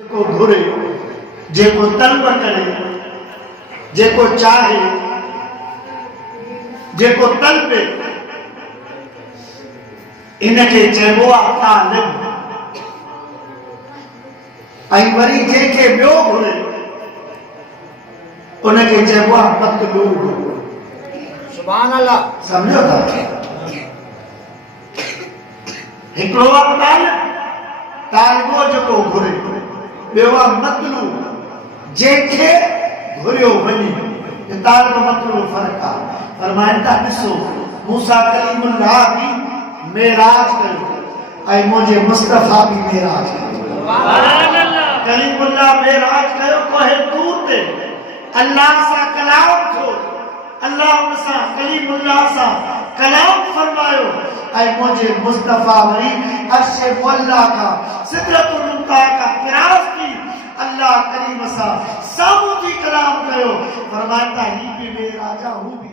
کو گھرے جے کو طلب کرے جے کو چاہے جے کو طلبے انکے چیبو طالب ائیں وری جے کے بیو گھرے انکے چیبو مطلوب سبحان اللہ سمجھو تھا ہکڑو طالب طالبو جو کو گھرے بیوا مطلوب جے کے گھریو بنی طالب مطلوب فرق آ فرمائن تا ڈسو موسیٰ کلیم اللہ بھی معراج کرو اے مجھے مصطفیٰ بھی معراج کرو کلیم اللہ معراج کرو کوہ طور تے اللہ سا کلام تھو اللہ سا کلیم اللہ سا کلام فرمایو اے مجھے مصطفیٰ وری عرش مولا کا سدرت المنتہا کا قراز کی اللہ کریم سا سامو کی کلام کرو فرماتا ہی بھی معراجہ ہوں بھی